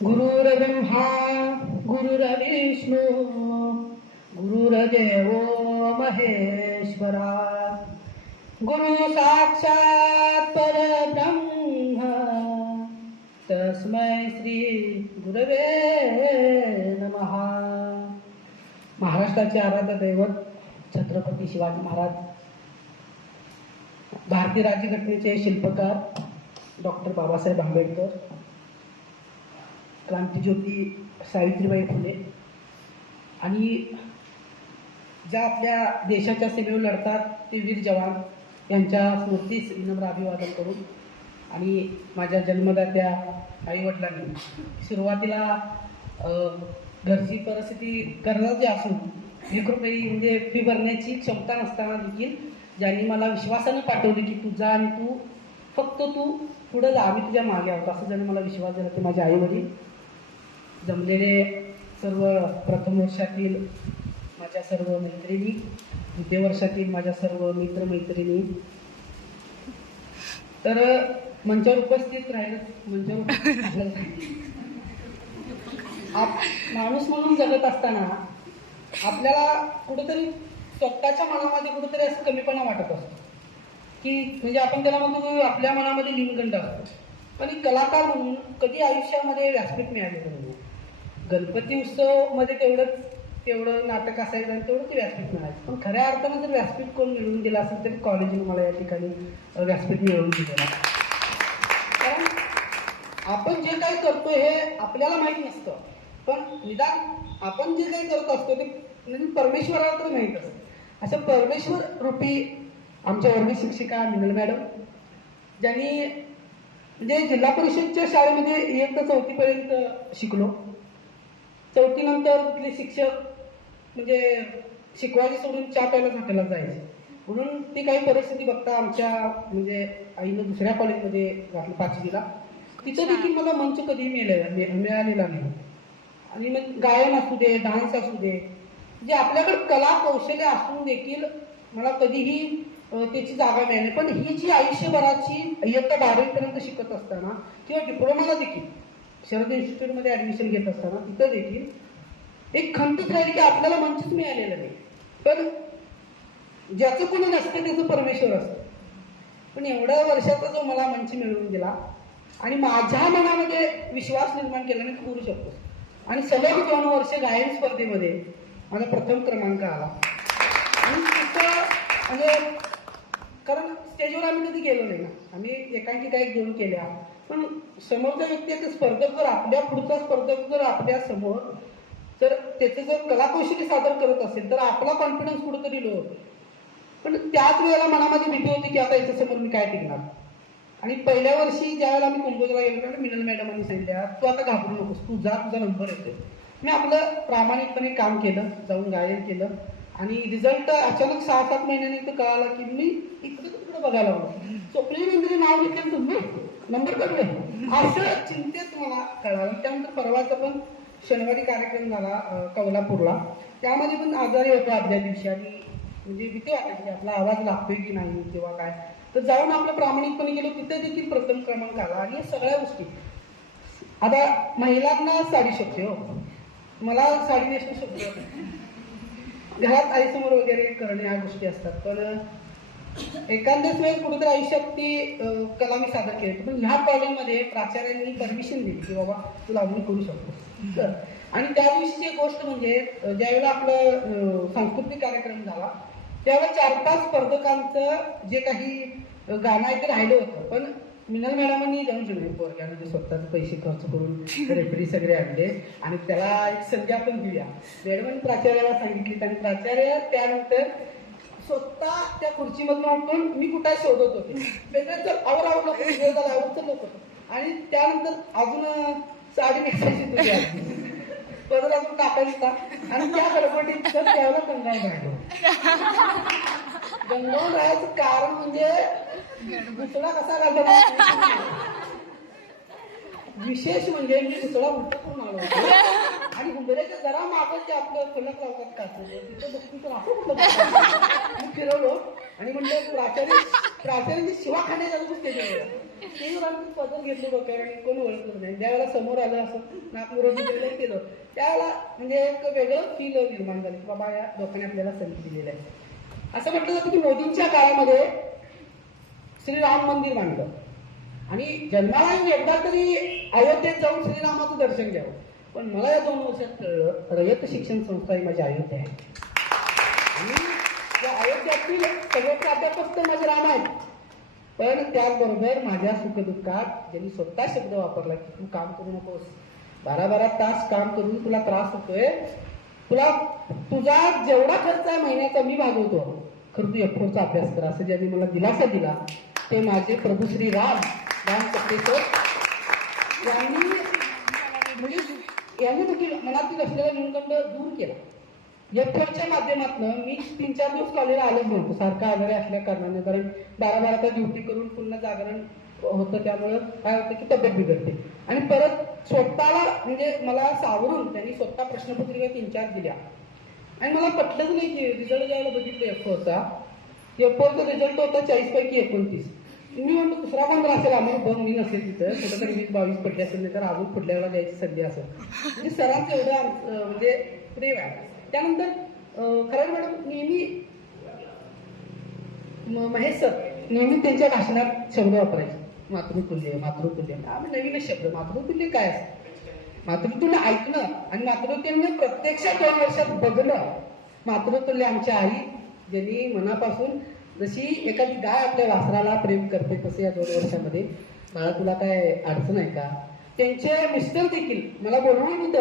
गुरुर्ब्रह्मा गुरुर्विष्णू गुरुर्देव महेश्वरा गुरु साक्षात परब्रह्म तस्मै श्री गुरवे नमः. महाराष्ट्राचे आराध्य दैवत छत्रपती शिवाजी महाराज, भारतीय राज्यघटनेचे शिल्पकार डॉक्टर बाबासाहेब आंबेडकर, क्रांतिज्योती सावित्रीबाई फुले आणि ज्या आपल्या देशाच्या सीमेवर लढतात ते वीर जवान यांच्या स्मृतीस विनम्र अभिवादन करून आणि माझ्या जन्मदात्या आईवडिलांनी सुरुवातीला घरची परिस्थिती कर्जाची असून 1 रुपये म्हणजे फी भरण्याची क्षमता नसताना देखील ज्यांनी मला विश्वासाने पाठवले की तू जा आणि फक्त तू पुढे जा, आम्ही तुझ्या मागे आहोत, असं ज्यांनी मला विश्वास दिला ते माझे आईवडील, जमलेले सर्व प्रथम वर्षातील माझ्या सर्व मैत्रिणी, द्वितीय वर्षातील माझ्या सर्व मित्रमैत्रिणी, तर मंचावर उपस्थित राहिलं. मंचावर माणूस म्हणून जगत असताना आपल्याला कुठेतरी स्वतःच्या मनामध्ये कुठेतरी असं कमीपणा वाटत असतो की म्हणजे आपण त्याला म्हणतो की आपल्या मनामध्ये न्यूनगंड असतो. पण एक कलाकार म्हणून कधी आयुष्यामध्ये व्यासपीठ मिळालेलं नाही. गणपती उत्सव मध्ये तेवढं नाटक असायचं आणि तेवढं ते व्यासपीठ मिळायचं. पण खऱ्या अर्थानं जर व्यासपीठ कोण मिळवून दिलं असेल तर कॉलेजने मला या ठिकाणी व्यासपीठ मिळवून दिलेलं. कारण आपण जे काही करतो हे आपल्याला माहीत नसतं, पण निदान आपण जे काही करत असतो ते म्हणजे परमेश्वराला तर माहीत असतं. असं परमेश्वर रूपी आमच्या वर्ग शिक्षिका मिनल मॅडम, ज्यांनी म्हणजे जिल्हा परिषदच्या शाळेमध्ये 1 ते 4 पर्यंत शिकलो. 4 नंतर तिथले शिक्षक म्हणजे शिकवायचे सोडून चहा प्यायला हॉटेलला जायचे, म्हणून ती काही परिस्थिती बघता आमच्या म्हणजे आईनं दुसऱ्या कॉलेजमध्ये घातलं 5वीला. तिथं देखील मला मंच कधीही मिळालेला नाही. आणि मग गायन असू दे, डान्स असू दे, जे आपल्याकडे कला कौशल्य असून देखील मला कधीही त्याची जागा मिळाली. पण ही जी आयुष्यभराची इयत्ता 12वी पर्यंत शिकत असताना किंवा डिप्लोमाला देखील शरद इन्स्टिट्यूटमध्ये ॲडमिशन घेत असताना तिथं देखील एक खंतच राहिली की आपल्याला मंचच मिळालेलं नाही. पण ज्याचं कोणी नसतं त्याचं परमेश्वर असतं. पण एवढ्या वर्षाचा जो मला मंच मिळवून दिला आणि माझ्या मनामध्ये विश्वास निर्माण केला मी करू शकतो. आणि सलग 2 वर्ष गायन स्पर्धेमध्ये माझा प्रथम क्रमांक आला. आणि तिथं म्हणजे कारण स्टेजवर आम्ही कधी गेलो नाही ना, आम्ही एकांकिका 1-2 केल्या, पण समोरचा व्यक्ती आता स्पर्धक जर आपल्या पुढचा स्पर्धक जर आपल्या समोर तर त्याचं जर कलाकौशल्य सादर करत असेल तर आपला कॉन्फिडन्स कुठंतरी लो होतो. पण त्याच वेळेला मनामध्ये भीती होती की आता याच्यासमोर मी काय टिकणार. आणि पहिल्या वर्षी ज्यावेळेला आम्ही कुंभोजला गेलो तर मिनल मॅडमांनी सांगितलं तू आता घाबरू नकोस, तू जा, तुझा नंबर येतो. मी आपलं प्रामाणिकपणे काम केलं, जाऊन गायन केलं आणि रिझल्ट अचानक 6-7 महिन्याने तर कळाला की मी इकडे तिकडे बघायला लागलो. स्वप्नील नंदरी नाव घेतलं तुम्ही नंबर काढले असं चिंतेत मला कळालं. त्यानंतर परवाचा पण शनिवारी कार्यक्रम झाला कोल्हापूरला, त्यामध्ये पण आजारी होतो आदल्या दिवशी आणि म्हणजे भीती वाटायची की आपला आवाज लागतोय की नाही किंवा काय. तर जाऊन आपलं प्रामाणिकपणे गेलो, तिथे देखील प्रथम क्रमांक आला. आणि सगळ्या गोष्टी आता महिलांना साडी शोभते, हो मला साडी नेसणं शोभते, घरात आईसमोर वगैरे करणे ह्या गोष्टी असतात. पण एखाद्याच वेळेस कुठेतरी आयुष्यात ती कला मी सादर केली. पण ह्या कॉलेजमध्ये प्राचार्यांनी परमिशन दिली की बाबा तुला अजून करू शकतो. आणि त्या दिवशीची एक गोष्ट म्हणजे ज्यावेळेला आपलं सांस्कृतिक कार्यक्रम झाला त्यावेळेला 4-5 स्पर्धकांचं जे काही गाणं आहे ते राहिलं होतं. पण मिनल मॅडमांनी जाऊन सगळे पोरग्यानं जे स्वतःचे पैसे खर्च करून रेफरी सगळे आणले आणि त्याला एक संधी आपण देऊया. मॅडमांनी प्राचार्याला सांगितली आणि प्राचार्य त्यानंतर स्वतः त्या खुर्चीमधून उठून मी कुठे शोधत होते आवडचं लोक आणि त्यानंतर अजून साडी नेसायची तुझी परत अजून टाकायचा आणि त्या गडबडीत त्यावेळेला गंगावून राहायचं कारण म्हणजे दुसरा कसा घालतो विशेष म्हणजे मी दुसरा उलट करून आलो आणि हुंबऱ्याच्या जरा मागं ते आपलं फलक लावतात का तिथं बघतो तर आपण फिरवलो आणि म्हणलं प्राचार्य प्राचार्यांनी शिवा खाण्याच्या ते आम्ही पदर घेतलं डोक्यावर आणि कोण ओळखलं नाही. ज्यावेळेला समोर आलं असं नागमुरडी केलं त्यावेळेला म्हणजे एक वेगळं फील निर्माण झालं की बाबा या लोकांनी आपल्याला संधी दिलेली आहे. असं म्हटलं जातं की मोदींच्या काळामध्ये श्रीराम मंदिर बांधलं आणि जन्माला एकदा तरी अयोध्येत जाऊन श्रीरामाचं दर्शन घ्यावं. पण मला या 2 वर्षात कळलं रयत शिक्षण संस्था ही माझी अयोध्या आहे आणि या अयोध्यातील सगळे प्राध्यापक तर माझे राम आहेत. पण त्याचबरोबर माझ्या सुखदुःखात ज्यांनी स्वतः शब्द वापरला की तू काम करू नकोस, 12-12 तास काम करून तुला त्रास होतोय, तुला तुझा जेवढा खर्च आहे महिन्याचा मी भागवतो, खरं तू F4चा अभ्यास कर, असं ज्यांनी मला दिलासा दिला ते माझे प्रभू श्री राम कट्टेसर यांनी देखील मनातील असलेला न्यूनगंड दूर केला. F4च्या माध्यमातून मी 3-4 दिवस कॉलेजला आलोच नव्हतो, सारखा आजारी असल्या कारणाने. कारण 12-12 तास ड्युटी करून पुन्हा जागरण होतं, त्यामुळं काय होतं की तब्येत बिघडते. आणि परत स्वतःला म्हणजे मला सावरून त्यांनी स्वतः प्रश्नपत्रिका 3-4 दिल्या आणि मला पटलंच नाही की रिझल्ट ज्यावेळेला बघितलं F4चा रिझल्ट होता 40 पैकी 29. मी म्हणतो दुसरा कोणता असेल, आम्हाला बघ मी नसेल तिथं कुठं तरी 20-22 पडले असेल, नाही तर अजून पुढल्या वेळेला द्यायची संधी असेल. म्हणजे सरांचं एवढं म्हणजे प्रेम आहे. त्यानंतर खरं मॅडम नेहमी महेश सर नेहमी त्यांच्या भाषणात शब्द वापरायचे, मातृतुल्य मातृतुल्य. आम्ही नवीनच शब्द, मातृतुल्य काय असतं? मातृतुल्य ऐकणं आणि मातृतुल्य प्रत्यक्षात 2 वर्षात बघणं. मातृतुल्य आमच्या आई ज्यांनी मनापासून जशी एखादी गाय आपल्या वासराला प्रेम करते तसे या 2 वर्षामध्ये बाळा तुला काय अडचण आहे का. त्यांचे मिस्टर देखील मला बोलवून होतं